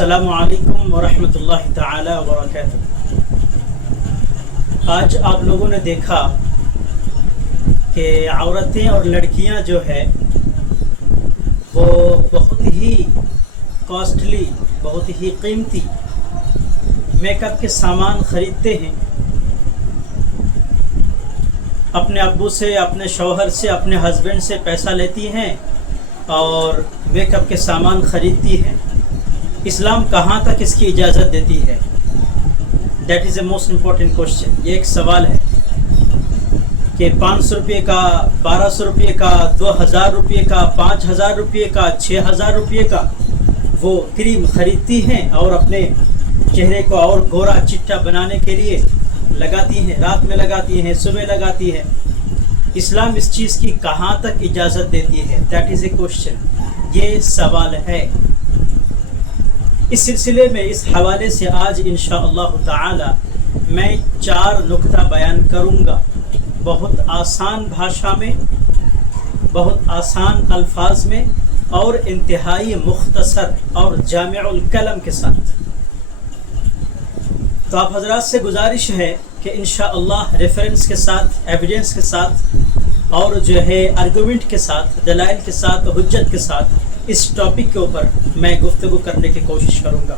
السلام علیکم ورحمۃ اللہ تعالی وبرکاتہ۔ آج آپ لوگوں نے دیکھا کہ عورتیں اور لڑکیاں جو ہے وہ بہت ہی کاسٹلی، بہت ہی قیمتی میک اپ کے سامان خریدتے ہیں، اپنے ابو سے، اپنے شوہر سے، اپنے ہسبینڈ سے پیسہ لیتی ہیں اور میک اپ کے سامان خریدتی ہیں۔ اسلام کہاں تک اس کی اجازت دیتی ہے؟ That is a most important question. یہ ایک سوال ہے کہ 500 روپے کا، 1200 روپے کا، 2000 روپے کا، 5000 روپے کا، 6000 روپے کا وہ کریم خریدتی ہیں اور اپنے چہرے کو اور گورا چٹا بنانے کے لیے لگاتی ہیں، رات میں لگاتی ہیں، صبح لگاتی ہے۔ اسلام اس چیز کی کہاں تک اجازت دیتی ہے؟ دیٹ از اے کوشچن، یہ سوال ہے۔ اس سلسلے میں اس حوالے سے آج انشاءاللہ تعالی میں 4 نکتہ بیان کروں گا، بہت آسان بھاشا میں، بہت آسان الفاظ میں اور انتہائی مختصر اور جامع الکلم کے ساتھ۔ تو آپ حضرات سے گزارش ہے کہ انشاءاللہ ریفرنس کے ساتھ، ایویڈنس کے ساتھ اور جو ہے آرگومنٹ کے ساتھ، دلائل کے ساتھ، حجت کے ساتھ اس ٹاپک کے اوپر میں گفتگو کرنے کی کوشش کروں گا۔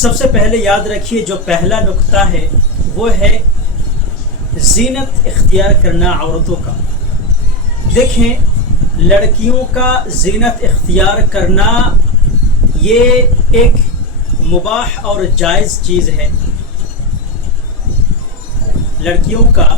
سب سے پہلے یاد رکھیے، جو پہلا نکتہ ہے وہ ہے زینت اختیار کرنا عورتوں کا۔ دیکھیں، لڑکیوں کا زینت اختیار کرنا یہ ایک مباح اور جائز چیز ہے۔ لڑکیوں کا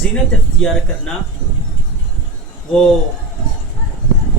زینت اختیار کرنا، وہ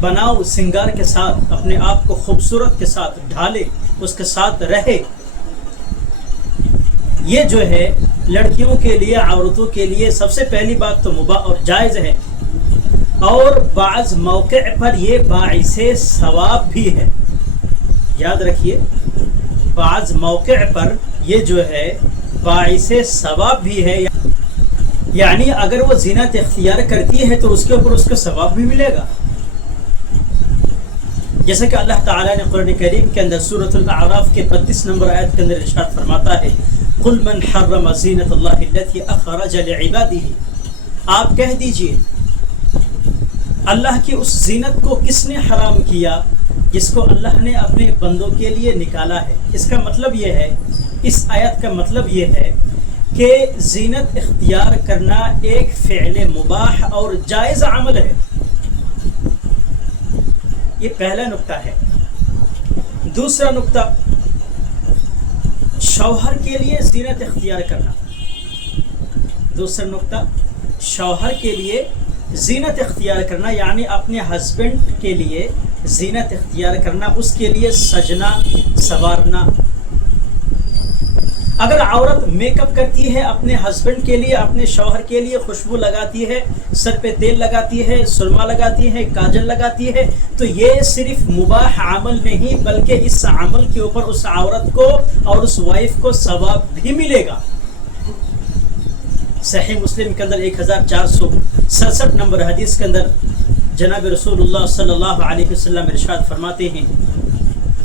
بناؤ سنگار کے ساتھ اپنے آپ کو خوبصورت کے ساتھ ڈھالے، اس کے ساتھ رہے، یہ جو ہے لڑکیوں کے لیے، عورتوں کے لیے سب سے پہلی بات تو مباح اور جائز ہے، اور بعض موقع پر یہ باعث ثواب بھی ہے۔ یاد رکھیے، بعض موقع پر یہ جو ہے باعث ثواب بھی ہے، یعنی اگر وہ زینت اختیار کرتی ہے تو اس کے اوپر اس کو ثواب بھی ملے گا۔ جیسا کہ اللہ تعالیٰ نے قرآن کریم کے اندر سورۃ الاعراف کے 32 نمبر آیت کے اندر ارشاد فرماتا ہے، قُلْ مَنْ حَرَّمَ زِينَةَ اللَّهِ الَّتِي أَخْرَجَ لِعِبَادِهِ، آپ کہہ دیجئے اللہ کی اس زینت کو کس نے حرام کیا جس کو اللہ نے اپنے بندوں کے لیے نکالا ہے۔ اس کا مطلب یہ ہے، اس آیت کا مطلب یہ ہے کہ زینت اختیار کرنا ایک فعل مباح اور جائز عمل ہے۔ یہ پہلا نکتہ ہے۔ دوسرا نکتہ، شوہر کے لیے زینت اختیار کرنا۔ دوسرا نکتہ، شوہر کے لیے زینت اختیار کرنا، یعنی اپنے ہسبینڈ کے لیے زینت اختیار کرنا، اس کے لیے سجنا سنوارنا۔ اگر عورت میک اپ کرتی ہے اپنے ہسبینڈ کے لیے، اپنے شوہر کے لیے، خوشبو لگاتی ہے، سر پہ تیل لگاتی ہے، سرما لگاتی ہے، کاجل لگاتی ہے، تو یہ صرف مباح عمل نہیں بلکہ اس عمل کے اوپر اس عورت کو اور اس وائف کو ثواب بھی ملے گا۔ صحیح مسلم کے اندر 1467 نمبر حدیث کے اندر جناب رسول اللہ صلی اللہ علیہ وسلم ارشاد فرماتے ہیں،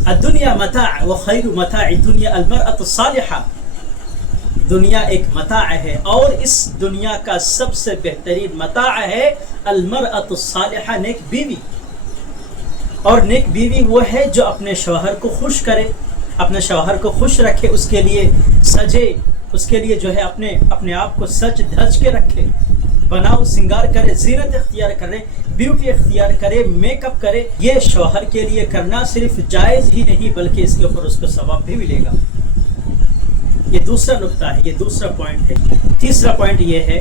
الدنیا متاع وخیر متاع الدنیا المرأة الصالحہ، دنیا ایک متاع ہے اور اس دنیا کا سب سے بہترین متاع ہے المرأة الصالحہ، نیک بیوی۔ اور نیک بیوی وہ ہے جو اپنے شوہر کو خوش کرے، اپنے شوہر کو خوش رکھے، اس کے لیے سجے، اس کے لیے جو ہے اپنے آپ کو سج دھج کے رکھے، بناؤ سنگار کرے، زینت اختیار کرے، بیوٹی اختیار کرے، میک اپ کرے۔ یہ شوہر کے لیے کرنا صرف جائز ہی نہیں بلکہ اس کے اوپر اس کو ثواب بھی ملے گا۔ یہ دوسرا نکتہ ہے، یہ دوسرا پوائنٹ ہے۔ تیسرا پوائنٹ یہ ہے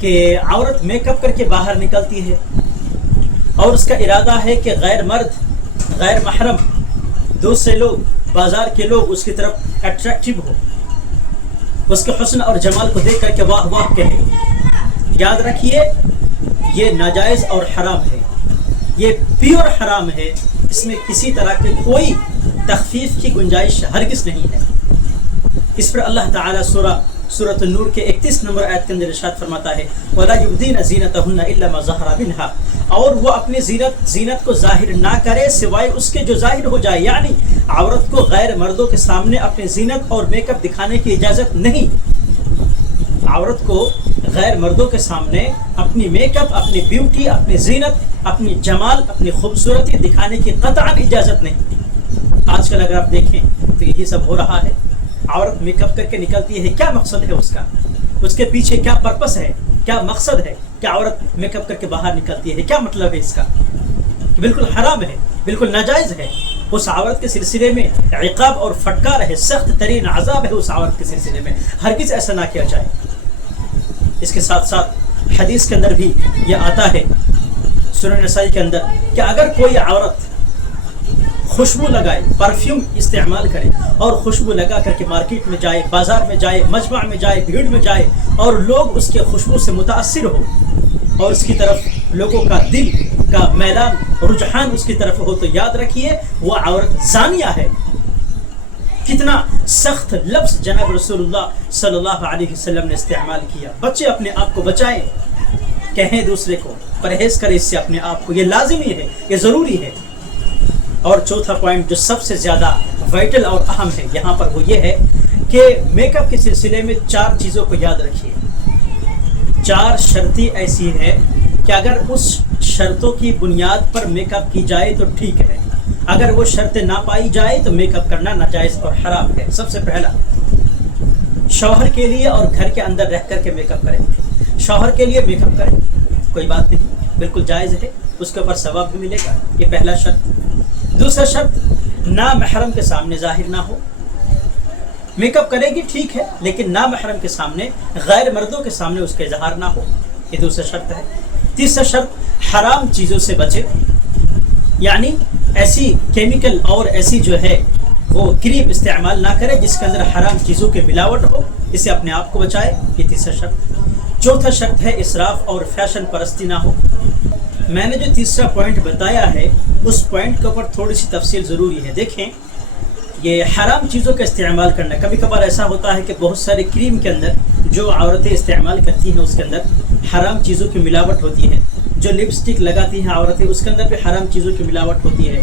کہ عورت میک اپ کر کے باہر نکلتی ہے اور اس کا ارادہ ہے کہ غیر مرد، غیر محرم، دوسرے لوگ، بازار کے لوگ اس کی طرف اٹریکٹیو ہو، اس کے حسن اور جمال کو دیکھ کر کے واہ واہ کہے۔ یاد رکھیے، یہ ناجائز اور حرام ہے، یہ پیور حرام ہے، اس میں کسی طرح کی کوئی تخفیف کی گنجائش ہرگز نہیں ہے۔ اس پر اللہ تعالیٰ سورۃ النور کے 31 نمبر آیت کے اندر ارشاد فرماتا ہے، وَلَا يُبْدِينَ زِينَتَهُنَّ إِلَّا مَا ظَهَرَ مِنْهَا، اور وہ اپنی زینت کو ظاہر نہ کرے سوائے اس کے جو ظاہر ہو جائے، یعنی عورت کو غیر مردوں کے سامنے اپنی زینت اور میک اپ دکھانے کی اجازت نہیں. عورت کو غیر مردوں کے سامنے اپنی میک اپ، اپنی بیوٹی، اپنی زینت، اپنی جمال، اپنی خوبصورتی دکھانے کی قطعاً اجازت نہیں. آج کل اگر آپ دیکھیں تو یہی سب ہو رہا ہے. عورت میک اپ کر کے نکلتی ہے، کیا مقصد ہے اس کا؟ اس کے پیچھے کیا پرپس ہے، کیا مقصد ہے کہ عورت میک اپ کر کے باہر نکلتی ہے؟ کیا مطلب ہے اس کا؟ بالکل حرام ہے، بالکل ناجائز ہے. اس عورت کے سلسلے میں عقاب اور پھٹکار ہے، سخت ترین عذاب ہے اس عورت کے سلسلے میں. ہرگز ایسا نہ کیا جائے. اس کے ساتھ ساتھ حدیث کے اندر بھی یہ آتا ہے سنن نسائی کے اندر کہ اگر کوئی عورت خوشبو لگائے، پرفیوم استعمال کرے اور خوشبو لگا کر کے مارکیٹ میں جائے، بازار میں جائے، مجمع میں جائے، بھیڑ میں جائے اور لوگ اس کے خوشبو سے متاثر ہو اور اس کی طرف لوگوں کا دل کا میلان، رجحان اس کی طرف ہو، تو یاد رکھیے وہ عورت زانیہ ہے. کتنا سخت لفظ جناب رسول اللہ صلی اللہ علیہ وسلم نے استعمال کیا. بچے اپنے آپ کو بچائیں، کہیں دوسرے کو پرہیز کریں اس سے اپنے آپ کو. یہ لازمی ہے، یہ ضروری ہے. اور چوتھا پوائنٹ جو سب سے زیادہ وائٹل اور اہم ہے یہاں پر وہ یہ ہے کہ میک اپ کے سلسلے میں 4 چیزوں کو یاد رکھیے. 4 شرطیں ایسی ہے کہ اگر اس شرطوں کی بنیاد پر میک اپ کی جائے تو ٹھیک ہے، اگر وہ شرطیں نہ پائی جائے تو میک اپ کرنا ناجائز اور حرام ہے. سب سے پہلا، شوہر کے لیے اور گھر کے اندر رہ کر کے میک اپ کریں. شوہر کے لیے میک اپ کریں، کوئی بات نہیں، بالکل جائز ہے، اس کے اوپر ثواب بھی ملے گا. یہ پہلا شرط. دوسرا شرط، نامحرم کے سامنے ظاہر نہ ہو. میک اپ کرے گی ٹھیک ہے، لیکن نامحرم کے سامنے، غیر مردوں کے سامنے اس کا اظہار نہ ہو. یہ دوسرا شرط ہے. تیسرا شرط، حرام چیزوں سے بچے، یعنی ایسی کیمیکل اور ایسی جو ہے وہ کریم استعمال نہ کرے جس کے اندر حرام چیزوں کے ملاوٹ ہو، اسے اپنے آپ کو بچائے. یہ تیسرا شرط. چوتھا شرط ہے اسراف اور فیشن پرستی نہ ہو. میں نے جو تیسرا پوائنٹ بتایا ہے اس پوائنٹ کے اوپر تھوڑی سی تفصیل ضروری ہے. دیکھیں، یہ حرام چیزوں کا استعمال کرنا، کبھی کبھار ایسا ہوتا ہے کہ بہت سارے کریم کے اندر جو عورتیں استعمال کرتی ہیں اس کے اندر حرام چیزوں کی ملاوٹ ہوتی ہے. جو لپسٹک لگاتی ہیں عورتیں اس کے اندر بھی حرام چیزوں کی ملاوٹ ہوتی ہے.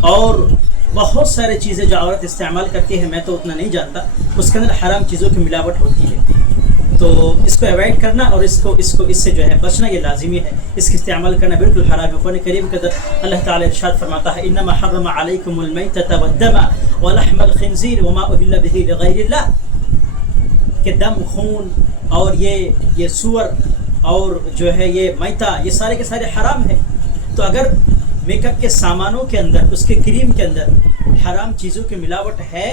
اور بہت سارے چیزیں جو عورت استعمال کرتی ہے، میں تو اتنا نہیں جانتا، اس کے اندر حرام چیزوں کی ملاوٹ ہوتی ہے. تو اس کو اوائڈ کرنا اور اس سے جو ہے بچنا یہ لازمی ہے. اس کا استعمال کرنا بالکل حرام ہے. قرآن کریم کے اندر اللہ تعالیٰ ارشاد فرماتا ہے انما حرم علیکم المیتۃ والدم ولحم الخنزیر وما اہل به لغیر اللہ، کہ دم، خون اور یہ سور اور جو ہے یہ میتہ، یہ سارے کے سارے حرام ہیں. تو اگر میک اپ کے سامانوں کے اندر، اس کے کریم کے اندر حرام چیزوں کی ملاوٹ ہے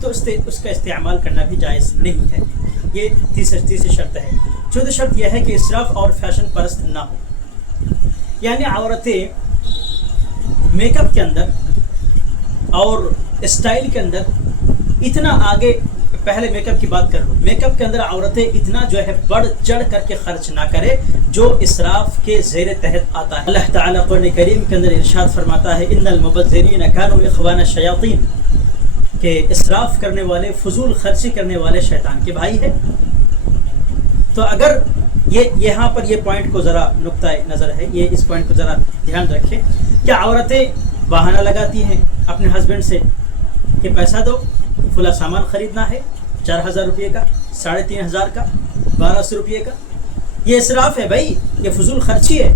تو اس کا استعمال کرنا بھی جائز نہیں ہے. یہ تیسری شرط ہے. چوتھی شرط یہ ہے کہ اسراف اور فیشن پرست نہ ہو. یعنی عورتیں میک اپ کے اندر اور اسٹائل کے اندر اتنا آگے، پہلے میک اپ کی بات کر لوں، میک اپ کے اندر عورتیں اتنا جو ہے بڑھ چڑھ کر کے خرچ نہ کرے جو اسراف کے زیر تحت آتا ہے. اللہ تعالیٰ قرآن کریم کے اندر ارشاد فرماتا ہے ان المبذرین کانوا اخوان الشیاطین، کہ اسراف کرنے والے، فضول خرچی کرنے والے شیطان کے بھائی ہیں. تو اگر یہاں پر یہ پوائنٹ کو ذرا نقطہ نظر ہے، یہ اس پوائنٹ کو ذرا دھیان رکھیں کہ عورتیں بہانہ لگاتی ہیں اپنے ہسبینڈ سے کہ پیسہ دو، فلاں سامان خریدنا ہے، 4000 روپے کا، 3500 کا، 1200 روپے کا. یہ اسراف ہے بھائی، یہ فضول خرچی ہے.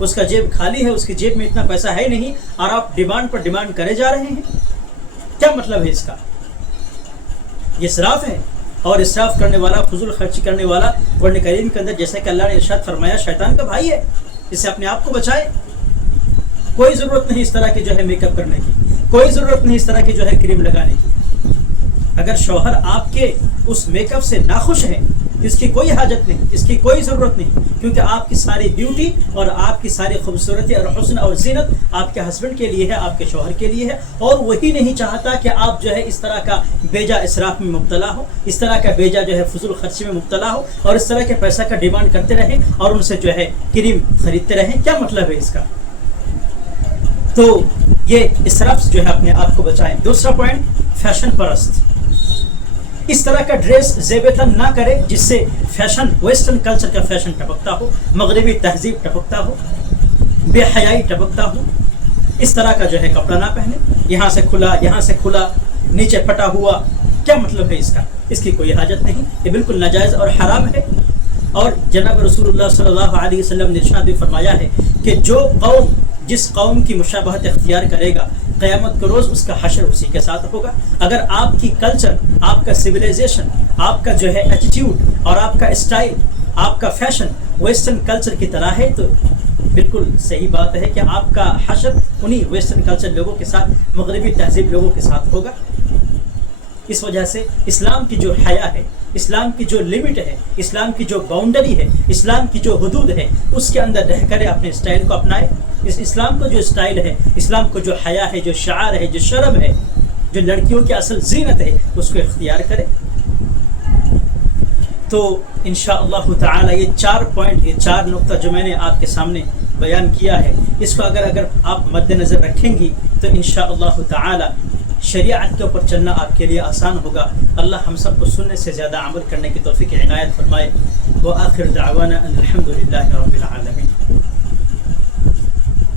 اس کا جیب خالی ہے، اس کی جیب میں اتنا پیسہ ہے نہیں اور آپ ڈیمانڈ پر ڈیمانڈ کرے جا رہے ہیں. کیا مطلب ہے اس کا؟ یہ اسراف ہے. اور اسراف کرنے والا، فضول خرچی کرنے والا قرآن کریم کے اندر جیسا کہ اللہ نے ارشاد فرمایا شیطان کا بھائی ہے. اس سے اپنے آپ کو بچائے. کوئی ضرورت نہیں اس طرح کی جو ہے میک اپ کرنے کی، کوئی ضرورت نہیں اس طرح کی جو ہے کریم لگانے کی. اگر شوہر آپ کے اس میک اپ سے ناخوش ہے، اس کی کوئی حاجت نہیں، اس کی کوئی ضرورت نہیں، کیونکہ آپ کی ساری بیوٹی اور آپ کی ساری خوبصورتی اور حسن اور زینت آپ کے ہسبینڈ کے لیے ہے، آپ کے شوہر کے لیے ہے. اور وہی نہیں چاہتا کہ آپ جو ہے اس طرح کا بیجا اسراف میں مبتلا ہو، اس طرح کا بیجا جو ہے فضول خرچی میں مبتلا ہو اور اس طرح کے پیسہ کا ڈیمانڈ کرتے رہیں اور ان سے جو ہے کریم خریدتے رہیں. کیا مطلب ہے اس کا؟ تو یہ اسراف سے جو ہے اپنے آپ کو بچائیں. دوسرا پوائنٹ، فیشن پرست. اس طرح کا ڈریس زیب تن نہ کرے جس سے فیشن، ویسٹرن کلچر کا فیشن ٹپکتا ہو، مغربی تہذیب ٹپکتا ہو، بے حیائی ٹپکتا ہو. اس طرح کا جو ہے کپڑا نہ پہنے، یہاں سے کھلا یہاں سے کھلا نیچے پھٹا ہوا، کیا مطلب ہے اس کا؟ اس کی کوئی حاجت نہیں، یہ بالکل ناجائز اور حرام ہے۔ اور جناب رسول اللہ صلی اللہ علیہ وسلم نے ارشاد بھی فرمایا ہے کہ جو قوم جس قوم کی مشابہت اختیار کرے گا قیامت کے روز اس کا حشر اسی کے ساتھ ہوگا۔ اگر آپ کی کلچر، آپ کا سویلائزیشن، آپ کا جو ہے ایٹیٹیوڈ اور آپ کا اسٹائل، آپ کا فیشن ویسٹرن کلچر کی طرح ہے تو بالکل صحیح بات ہے کہ آپ کا حشر انہی ویسٹرن کلچر لوگوں کے ساتھ، مغربی تہذیب لوگوں کے ساتھ ہوگا۔ اس وجہ سے اسلام کی جو حیا ہے، اسلام کی جو لمٹ ہے، اسلام کی جو باؤنڈری ہے، اسلام کی جو حدود ہے، اس کے اندر رہ کر اپنے اسٹائل کو اپنائے۔ اس اسلام کو جو اسٹائل ہے، اسلام کو جو حیا ہے، جو شعار ہے، جو شرم ہے، جو لڑکیوں کی اصل زینت ہے، اس کو اختیار کرے۔ تو انشاءاللہ تعالی یہ 4 پوائنٹ، یہ 4 نقطہ جو میں نے آپ کے سامنے بیان کیا ہے، اس کو اگر آپ مد نظر رکھیں گی تو انشاءاللہ تعالی شریعت کے اوپر چلنا آپ کے لیے آسان ہوگا۔ اللہ ہم سب کو سننے سے زیادہ عمل کرنے کی توفیق عنایت فرمائے۔ وآخر دعوانا ان الحمد للہ رب العالمین۔